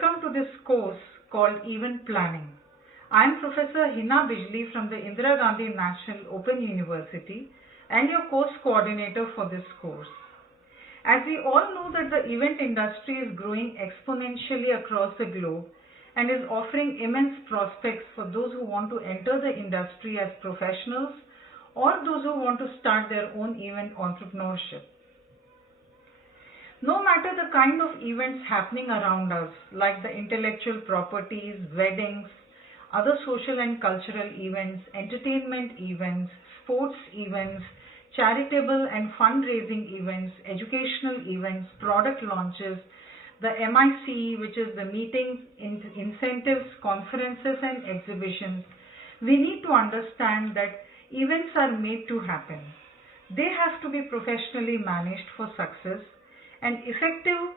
Welcome to this course called Event Planning. I am Professor Hina Bijli from the Indira Gandhi National Open University and your course coordinator for this course. As we all know that the event industry is growing exponentially across the globe and is offering immense prospects for those who want to enter the industry as professionals or those who want to start their own event entrepreneurship. No matter the kind of events happening around us, like the intellectual properties, weddings, other social and cultural events, entertainment events, sports events, charitable and fundraising events, educational events, product launches, the MICE, which is the meetings, incentives, conferences and exhibitions, we need to understand that events are made to happen. They have to be professionally managed for success, and effective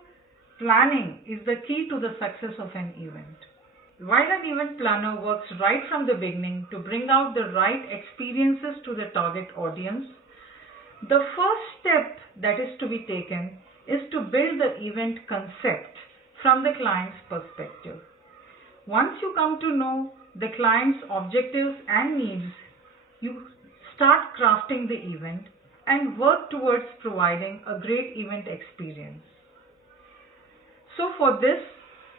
planning is the key to the success of an event. While an event planner works right from the beginning to bring out the right experiences to the target audience, the first step that is to be taken is to build the event concept from the client's perspective. Once you come to know the client's objectives and needs, you start crafting the event and work towards providing a great event experience. So for this,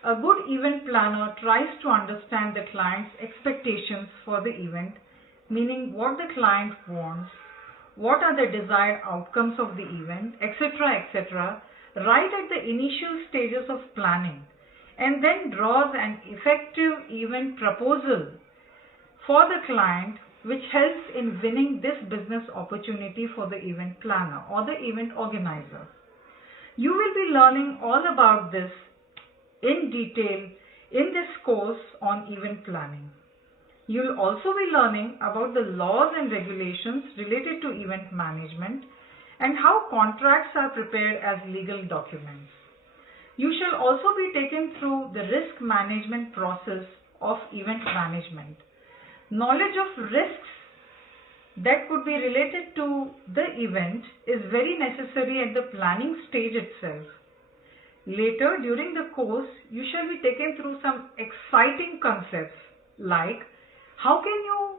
a good event planner tries to understand the client's expectations for the event, meaning what the client wants, what are the desired outcomes of the event, etc., right at the initial stages of planning, and then draws an effective event proposal for the client, which helps in winning this business opportunity for the event planner or the event organizer. You will be learning all about this in detail in this course on event planning. You will also be learning about the laws and regulations related to event management and how contracts are prepared as legal documents. You shall also be taken through the risk management process of event management. Knowledge of risks that could be related to the event is very necessary at the planning stage itself. Later during the course, you shall be taken through some exciting concepts like how can you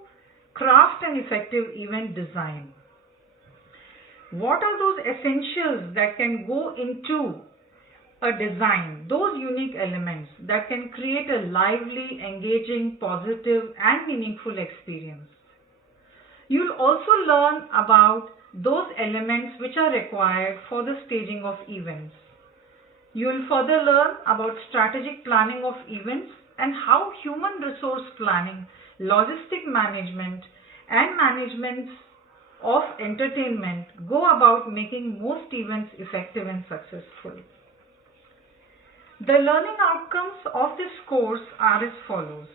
craft an effective event design? What are those essentials that can go into a design, those unique elements that can create a lively, engaging, positive and meaningful experience? You'll also learn about those elements which are required for the staging of events. You'll further learn about strategic planning of events and how human resource planning, logistic management and management of entertainment go about making most events effective and successful. The learning outcomes of this course are as follows.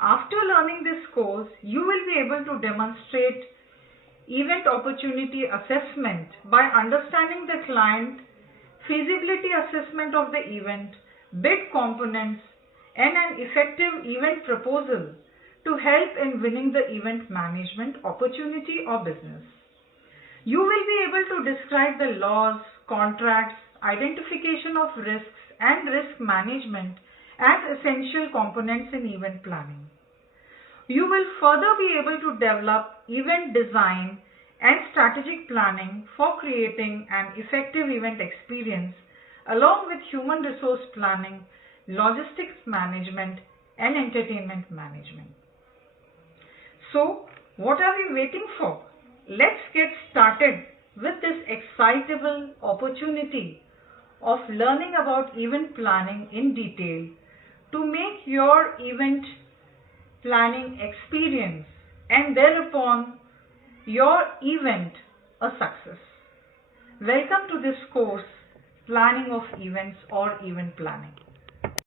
After learning this course, you will be able to demonstrate event opportunity assessment by understanding the client, feasibility assessment of the event, bid components, and an effective event proposal to help in winning the event management opportunity or business. You will be able to describe the laws, contracts, identification of risks and risk management as essential components in event planning. You will further be able to develop event design and strategic planning for creating an effective event experience along with human resource planning, logistics management and entertainment management. So, what are we waiting for? Let's get started with this excitable opportunity of learning about event planning in detail to make your event planning experience and thereupon your event a success. Welcome to this course, Planning of Events or Event Planning.